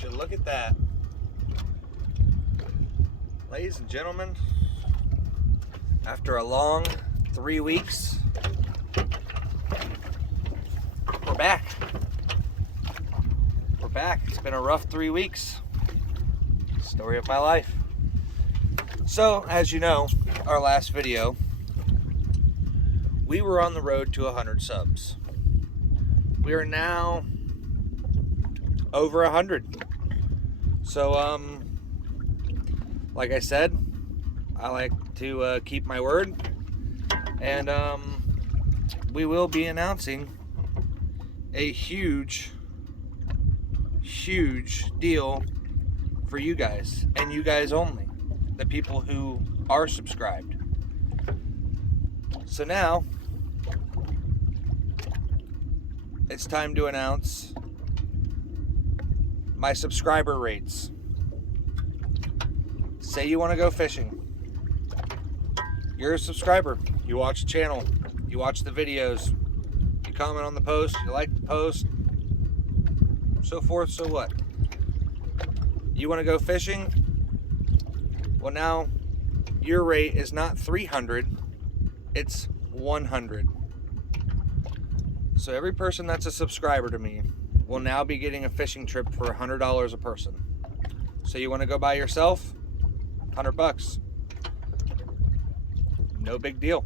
Would you look at that? Ladies and gentlemen, after a long 3 weeks, we're back. We're back. It's been a rough 3 weeks. Story of my life. So, as you know, our last video, we were on the road to 100 subs. We are now over 100. So, like I said, I like to keep my word. And we will be announcing a huge deal for you guys, and you guys only, the people who are subscribed. So now it's time to announce my subscriber rates. Say you want to go fishing. You're a subscriber. You watch the channel. You watch the videos. You comment on the post. You like the post. So forth, so what? You want to go fishing? Well, now your rate is not 300. It's 100. So every person that's a subscriber to me will now be getting a fishing trip for $100 a person. So you want to go by yourself? $100. No big deal.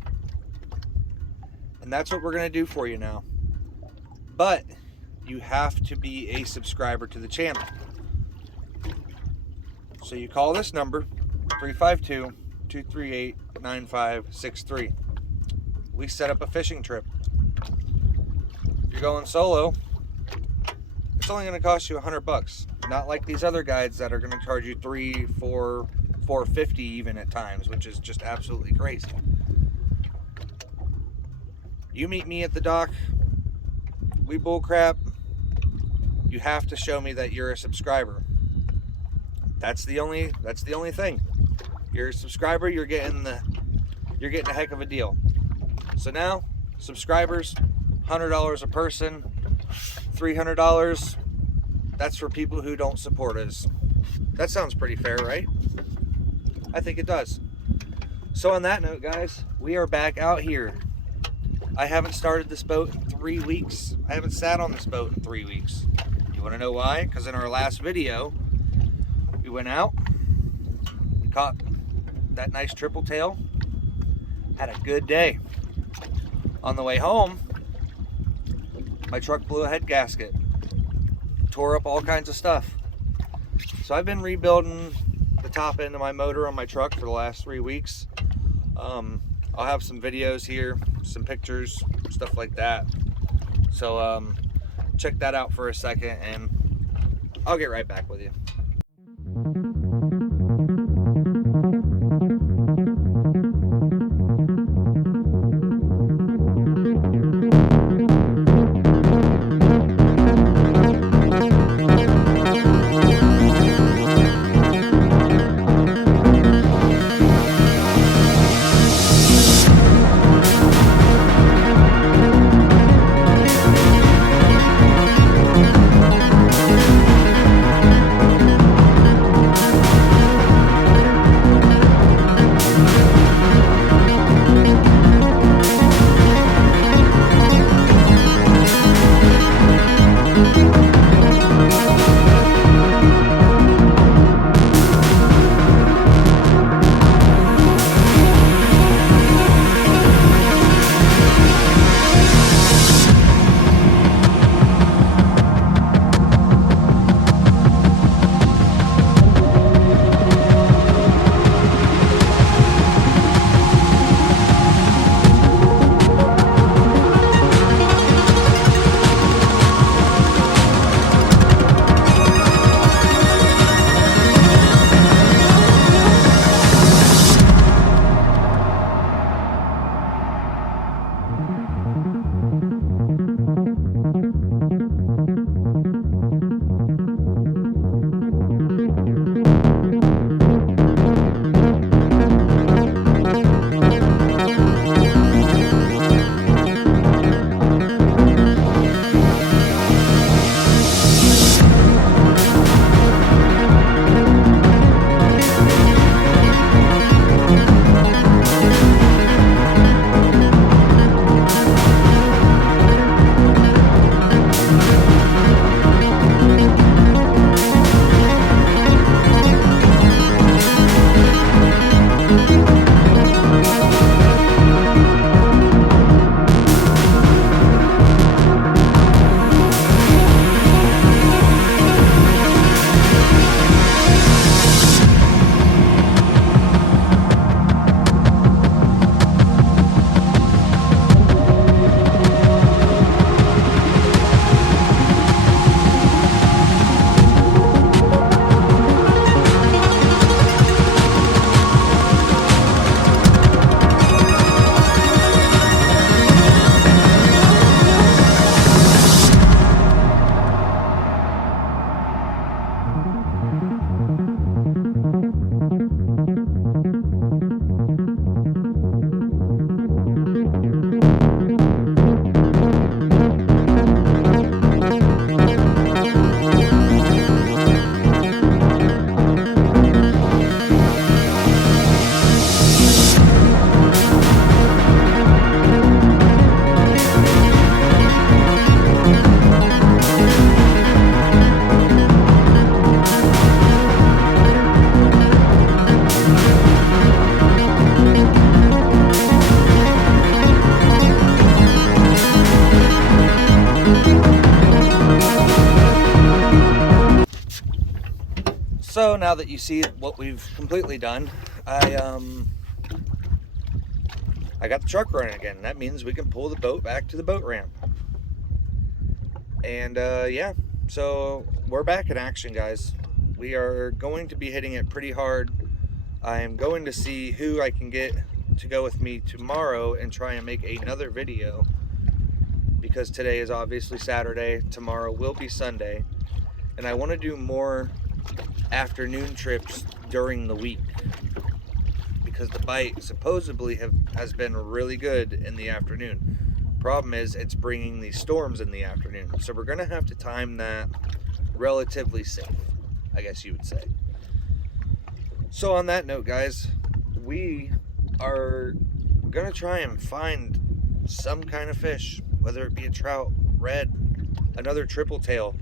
And that's what we're going to do for you now. But you have to be a subscriber to the channel. So you call this number, 352-238-9563. We set up a fishing trip. If you're going solo, it's only going to cost you $100. Not like these other guides that are going to charge you $300, $400, $450 even at times, which is just absolutely crazy. You meet me at the dock, we bullcrap. You have to show me that you're a subscriber. That's the only thing. You're a subscriber, you're getting a heck of a deal. So now, subscribers, $100 a person, $300, that's for people who don't support us. That sounds pretty fair, right? I think it does. So on that note, guys, we are back out here. I haven't started this boat in 3 weeks. I haven't sat on this boat in 3 weeks. You want to know why? Because in our last video, we went out, we caught that nice triple tail, had a good day. On the way home, my truck blew a head gasket, tore up all kinds of stuff. So I've been rebuilding the top end of my motor on my truck for the last 3 weeks. I'll have some videos here, some pictures, stuff like that. So check that out for a second and I'll get right back with you. So now that you see what we've completely done, I got the truck running again. That means we can pull the boat back to the boat ramp. And yeah, so we're back in action, guys. We are going to be hitting it pretty hard. I am going to see who I can get to go with me tomorrow and try and make another video, because today is obviously Saturday, tomorrow will be Sunday, and I want to do more afternoon trips during the week, because the bite supposedly has been really good in the afternoon. Problem is, it's bringing these storms in the afternoon, so we're gonna have to time that relatively safe, I guess you would say. So on that note, guys, we are gonna try and find some kind of fish, whether it be a trout, red, another triple tail,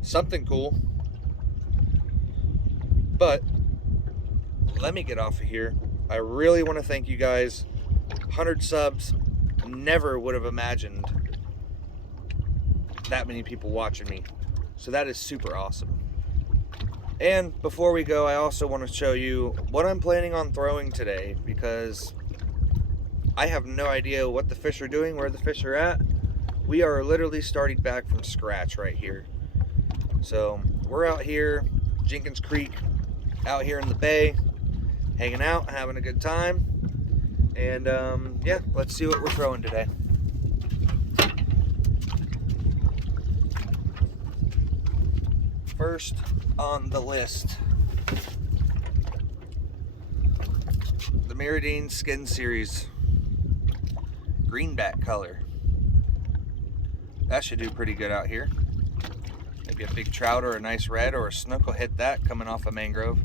something cool. But let me get off of here. I really want to thank you guys. 100 subs. Never would have imagined that many people watching me. So that is super awesome. And before we go, I also want to show you what I'm planning on throwing today, because I have no idea what the fish are doing, where the fish are at. We are literally starting back from scratch right here. So we're out here, Jenkins Creek, out here in the bay, hanging out, having a good time. And yeah, let's see what we're throwing today. First on the list, the Miradine Skin Series greenback color. That should do pretty good out here. Maybe a big trout or a nice red or a snook will hit that coming off a mangrove.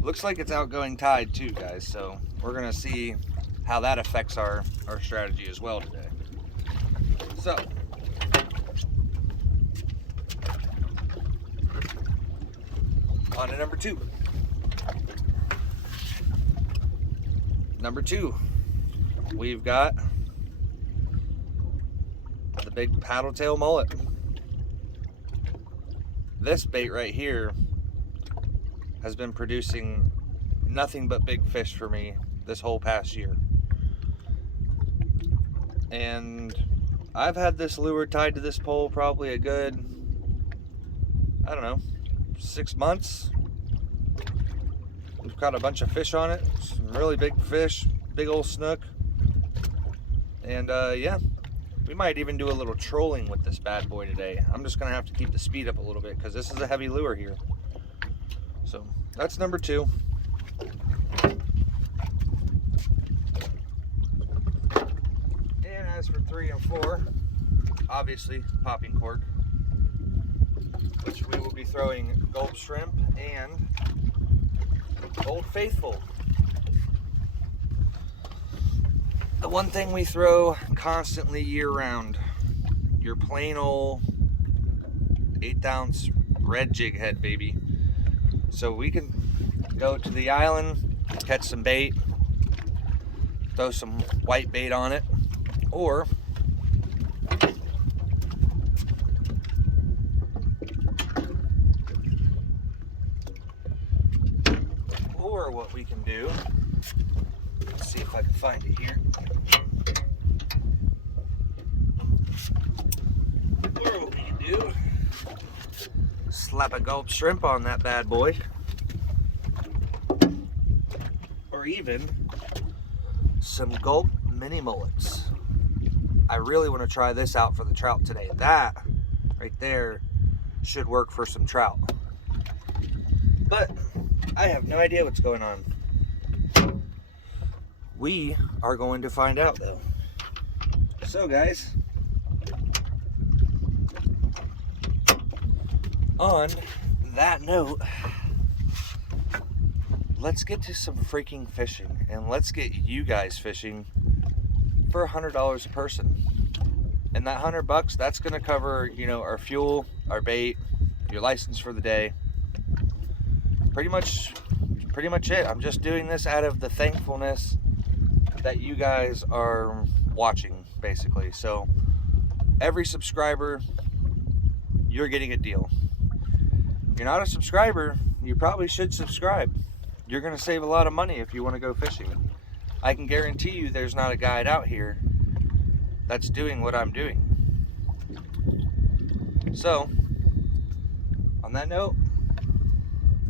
Looks like it's outgoing tide too, guys, so we're gonna see how that affects our strategy as well today. So on to number two. Number two, we've got the big paddle tail mullet. This bait right here has been producing nothing but big fish for me this whole past year. And I've had this lure tied to this pole probably a good, I don't know, 6 months. We've caught a bunch of fish on it, some really big fish, big old snook. And yeah, we might even do a little trolling with this bad boy today. I'm just gonna have to keep the speed up a little bit because this is a heavy lure here. So that's number two. And as for 3 and 4, obviously popping cork, which we will be throwing gulp shrimp and Old Faithful. The one thing we throw constantly year round, your plain old 1/8 ounce red jig head, baby. So we can go to the island, catch some bait, throw some white bait on it, or what we can do, let's see if I can find it here. Or what we can do, slap a gulp shrimp on that bad boy, or even some gulp mini mullets. I really want to try this out for the trout today. That right there should work for some trout, but I have no idea what's going on. We are going to find out though. So guys, on that note, let's get to some freaking fishing, and let's get you guys fishing for $100 a person. And that $100, that's gonna cover, you know, our fuel, our bait, your license for the day. Pretty much it. I'm just doing this out of the thankfulness that you guys are watching, basically. So every subscriber, you're getting a deal. you're not a subscriber, you probably should subscribe. You're going to save a lot of money if you want to go fishing. I can guarantee you there's not a guide out here that's doing what I'm doing. So, on that note,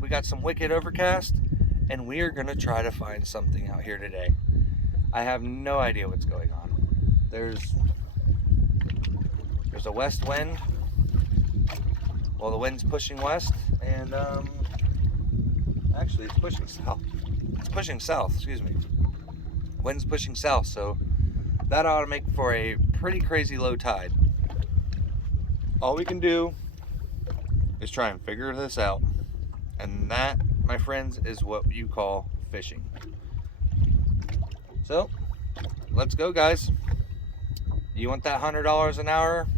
we got some wicked overcast, and we are going to try to find something out here today. I have no idea what's going on. There's a west wind. Well, the wind's pushing west, and actually it's pushing south. It's pushing south, excuse me. Wind's pushing south, so that ought to make for a pretty crazy low tide. All we can do is try and figure this out. And that, my friends, is what you call fishing. So, let's go, guys. You want that $100 an hour?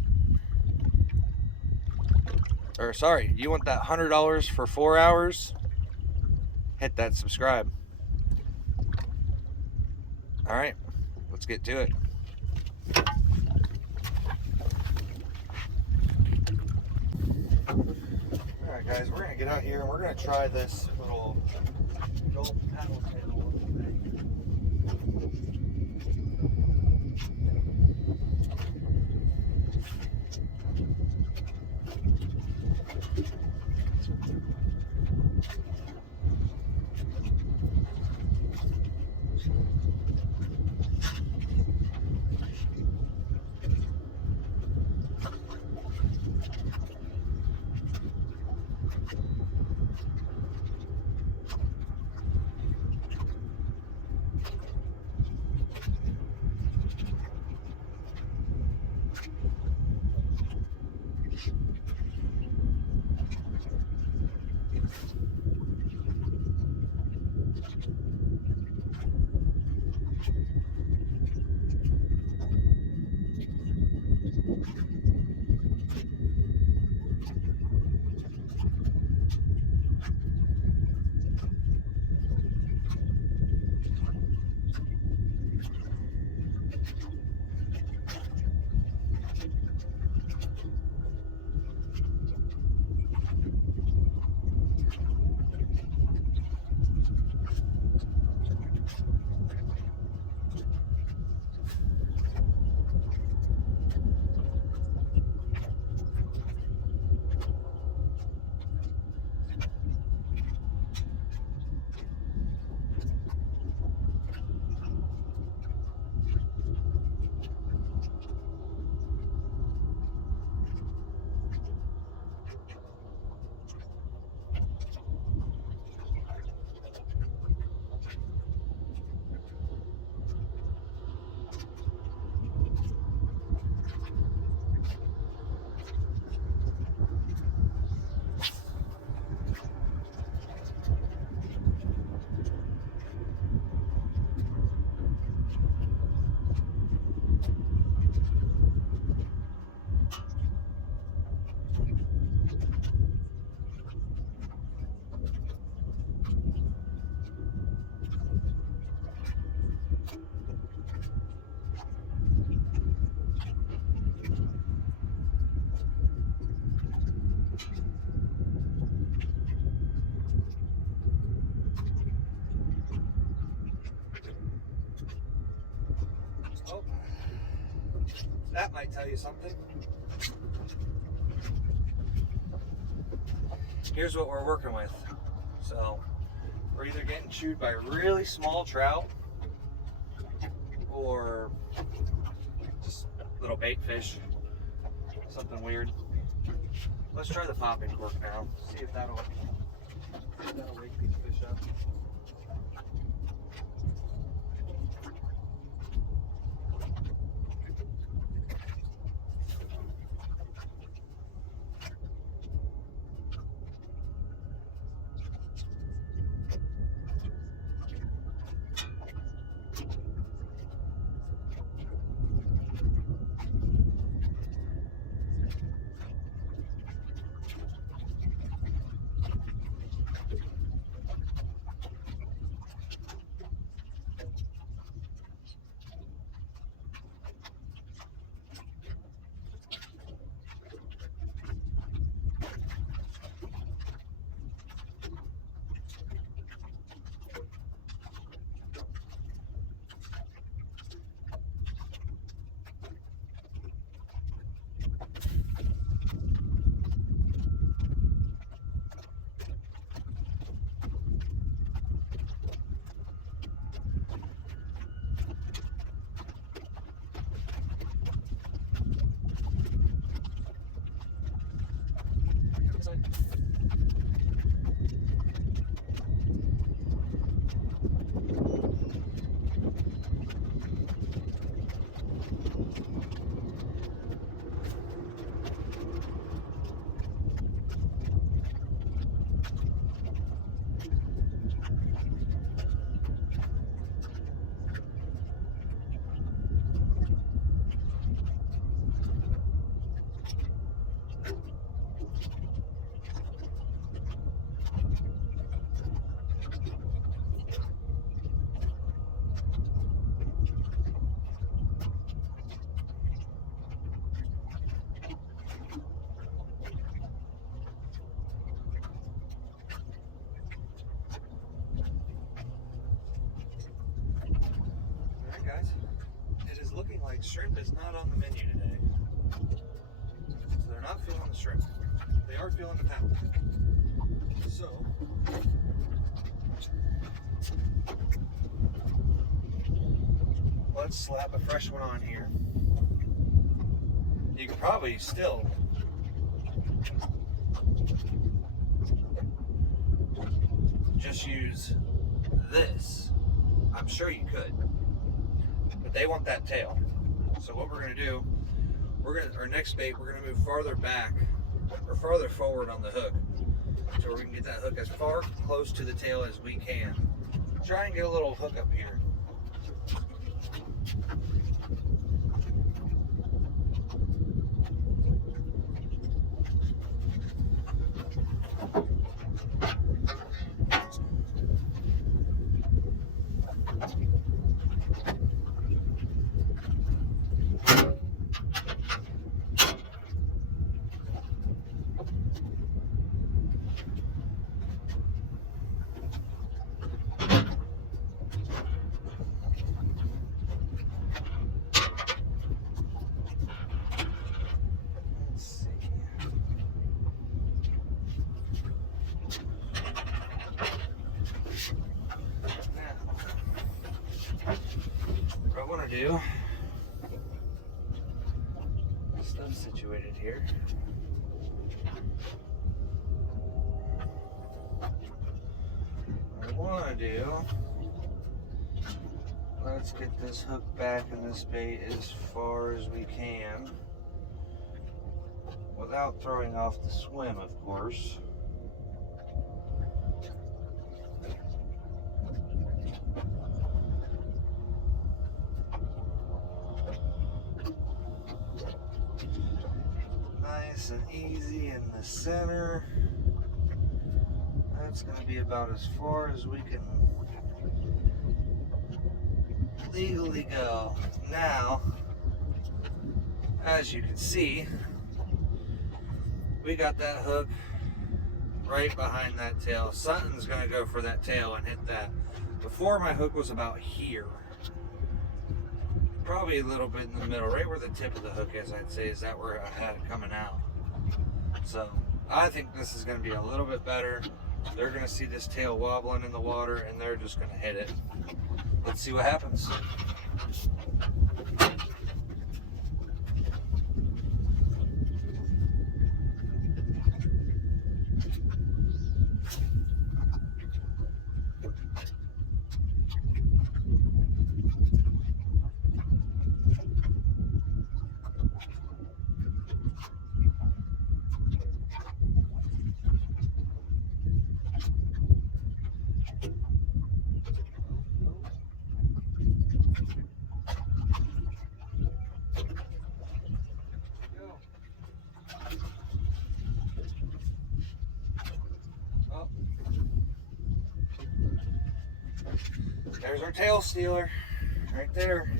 Or sorry, you want that $100 for 4 hours? Hit that subscribe. All right, let's get to it. All right, guys, we're gonna get out here and we're gonna try this little adult paddle tail thing. That might tell you something. Here's what we're working with. So we're either getting chewed by really small trout or just little bait fish, something weird. Let's try the popping cork now. See if that'll wake these fish up. Alright guys, it is looking like shrimp is not on the menu today. So they're not feeling the shrimp. They are feeling the pound. So, let's slap a fresh one on here. You could probably still just use this. I'm sure you could, but they want that tail. So what we're gonna do, our next bait, we're gonna move farther back or farther forward on the hook, so we can get that hook as far close to the tail as we can. Try and get a little hook up here. What I want to do, stuff situated here. What I want to do, let's get this hook back in this bait as far as we can without throwing off the swim, of course. Nice and easy in the center. That's going to be about as far as we can legally go. Now, as you can see, we got that hook right behind that tail. Something's going to go for that tail and hit that. Before, my hook was about here. Probably a little bit in the middle, right where the tip of the hook is, I'd say, is that where I had it coming out. So I think this is going to be a little bit better. They're going to see this tail wobbling in the water and they're just going to hit it. Let's see what happens. There's our tail stealer, right there.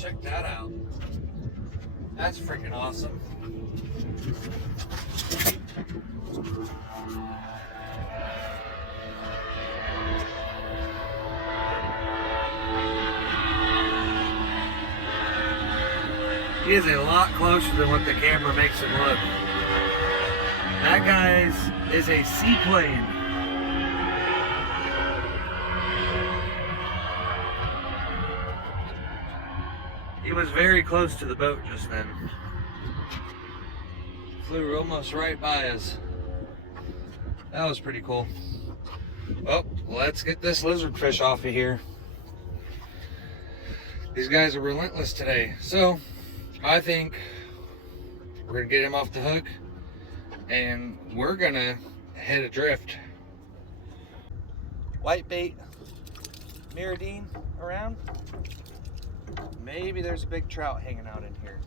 Check that out. That's freaking awesome. He is a lot closer than what the camera makes him look. That guy is a seaplane. He was very close to the boat just then. Flew almost right by us. That was pretty cool. Oh, let's get this lizardfish off of here. These guys are relentless today. So, I think we're gonna get him off the hook and we're gonna head adrift. Whitebait, Miradine around. Maybe there's a big trout hanging out in here.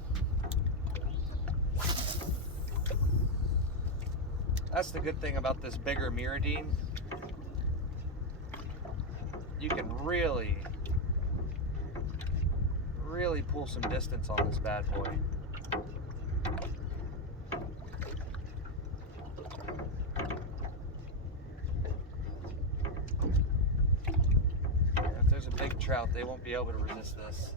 That's the good thing about this bigger Miradine. You can really pull some distance on this bad boy. If there's a big trout, they won't be able to resist this.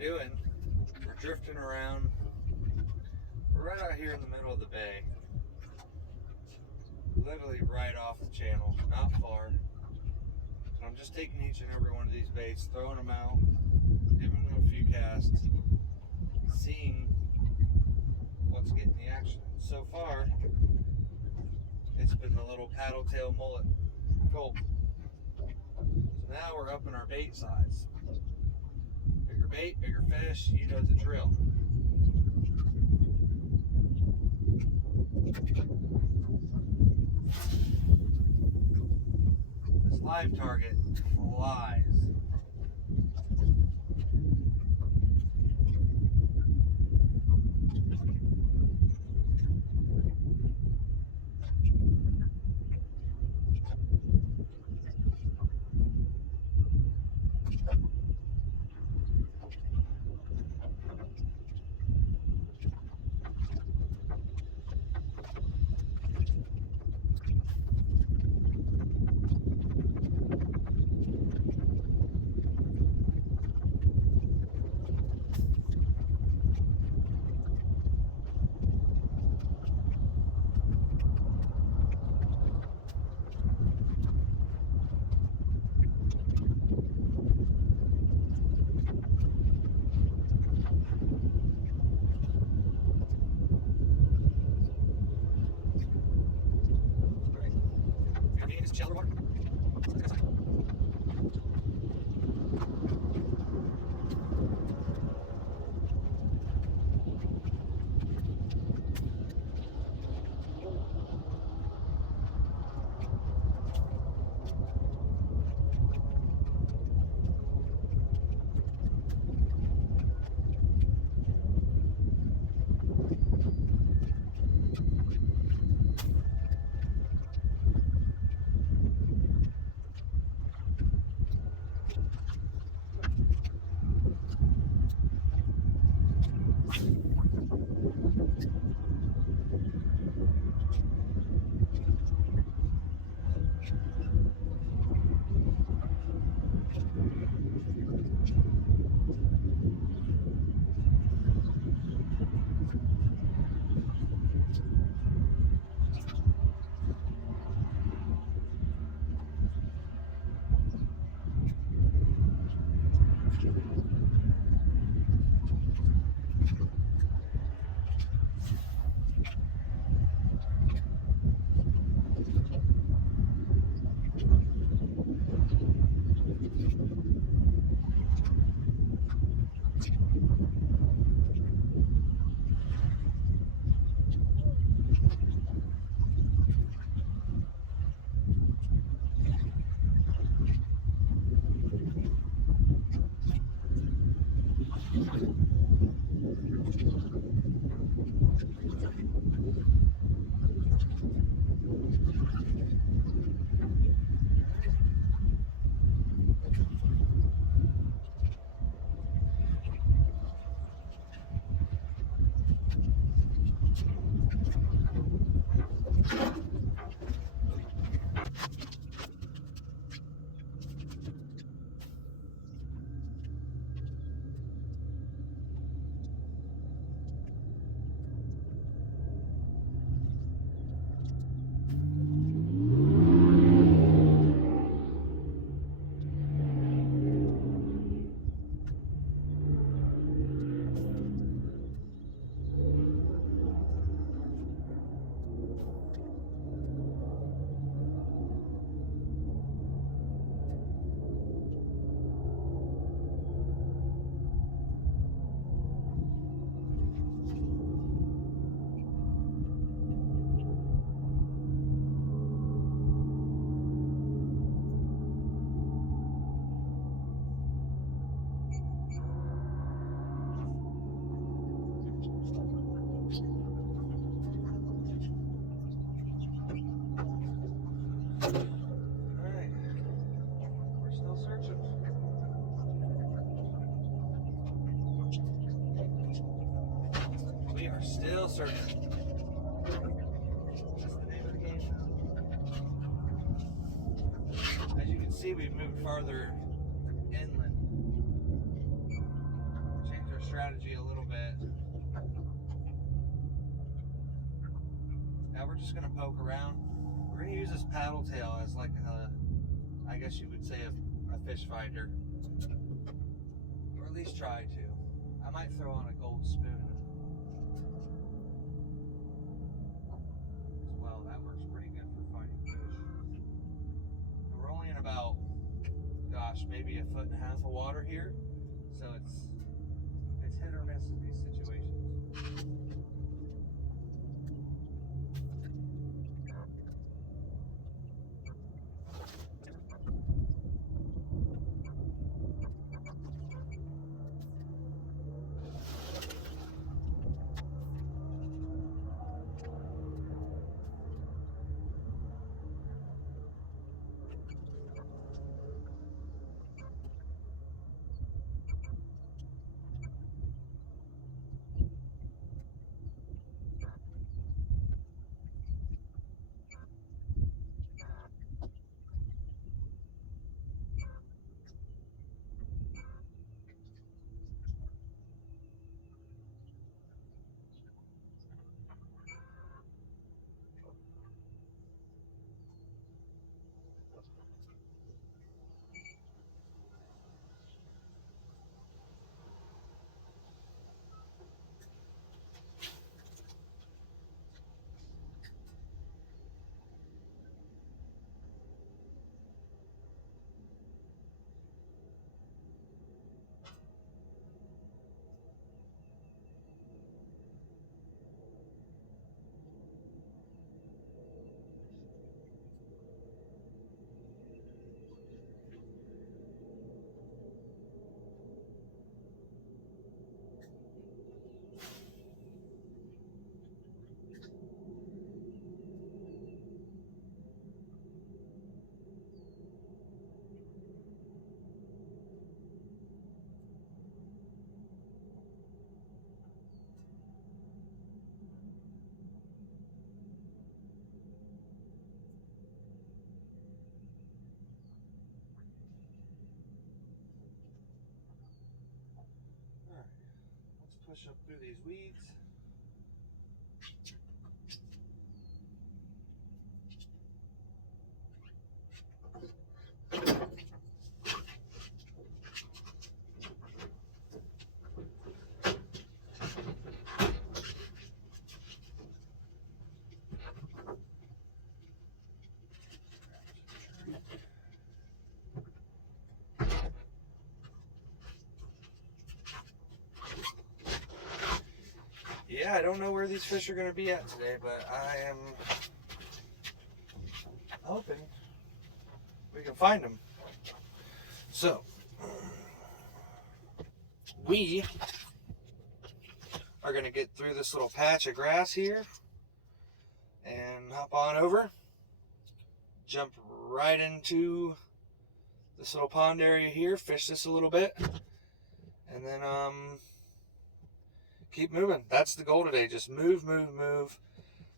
Doing, we're drifting around. We're right out here in the middle of the bay, literally right off the channel, not far. So I'm just taking each and every one of these baits, throwing them out, giving them a few casts, seeing what's getting the action. So far, it's been the little paddle tail mullet gulp. So now we're upping our bait size. Bigger bait, bigger fish, you know the drill. This live target flies. Shallow water. still searching. That's the name of the game now. As you can see, we've moved farther inland. Changed our strategy a little bit. Now we're just going to poke around. We're going to use this paddle tail as like a, I guess you would say a fish finder. Or at least try to. I might throw on a gold spoon as well. That works pretty good for finding fish. And we're only in about, gosh, maybe 1.5 feet of water here. So it's hit or miss in these situations. Push up through these weeds. Yeah, I don't know where these fish are going to be at today, but I am hoping we can find them. So, we are going to get through this little patch of grass here and hop on over, jump right into this little pond area here, fish this a little bit, and then keep moving. That's the goal today. Just move, move, move.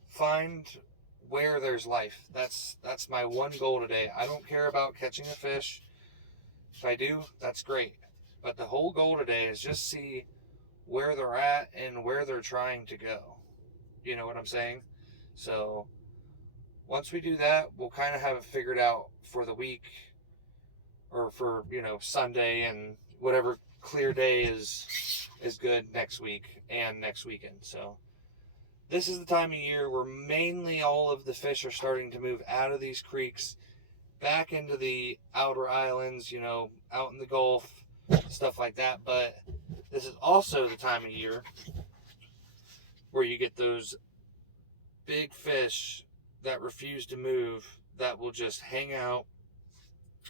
Find where there's life. That's my one goal today. I don't care about catching a fish. If I do, that's great. But the whole goal today is just see where they're at and where they're trying to go. You know what I'm saying? So once we do that, we'll kind of have it figured out for the week, or for, Sunday and whatever clear day is good next week and next weekend. So this is the time of year where mainly all of the fish are starting to move out of these creeks back into the outer islands, out in the Gulf, stuff like that. But this is also the time of year where you get those big fish that refuse to move, that will just hang out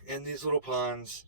in these little ponds.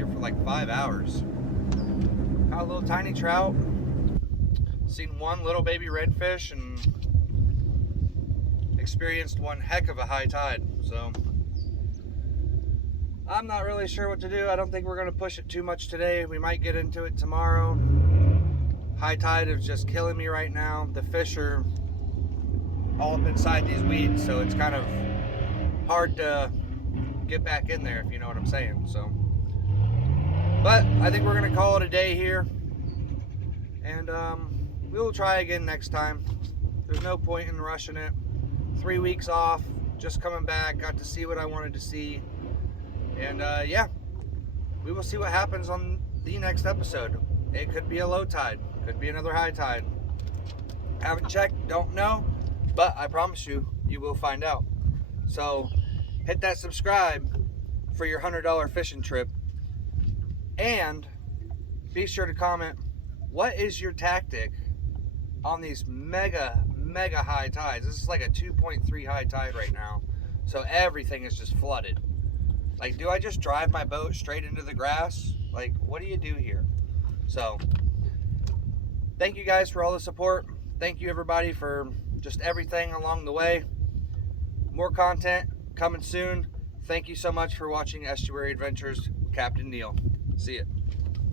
here for like 5 hours. Caught a little tiny trout. Seen one little baby redfish and experienced one heck of a high tide. So I'm not really sure what to do. I don't think we're going to push it too much today. We might get into it tomorrow. High tide is just killing me right now. The fish are all up inside these weeds, so it's kind of hard to get back in there, if you know what I'm saying. So, but I think we're going to call it a day here, and we will try again next time. There's no point in rushing it. 3 weeks off, just coming back, got to see what I wanted to see. And yeah, we will see what happens on the next episode. It could be a low tide, could be another high tide. Haven't checked, don't know, but I promise you, you will find out. So hit that subscribe for your $100 fishing trip. And be sure to comment, what is your tactic on these mega high tides? This is like a 2.3 high tide right now. So everything is just flooded. Like, do I just drive my boat straight into the grass? Like, what do you do here? So, thank you guys for all the support. Thank you everybody for just everything along the way. More content coming soon. Thank you so much for watching Estuary Adventures. Captain Neil. See ya.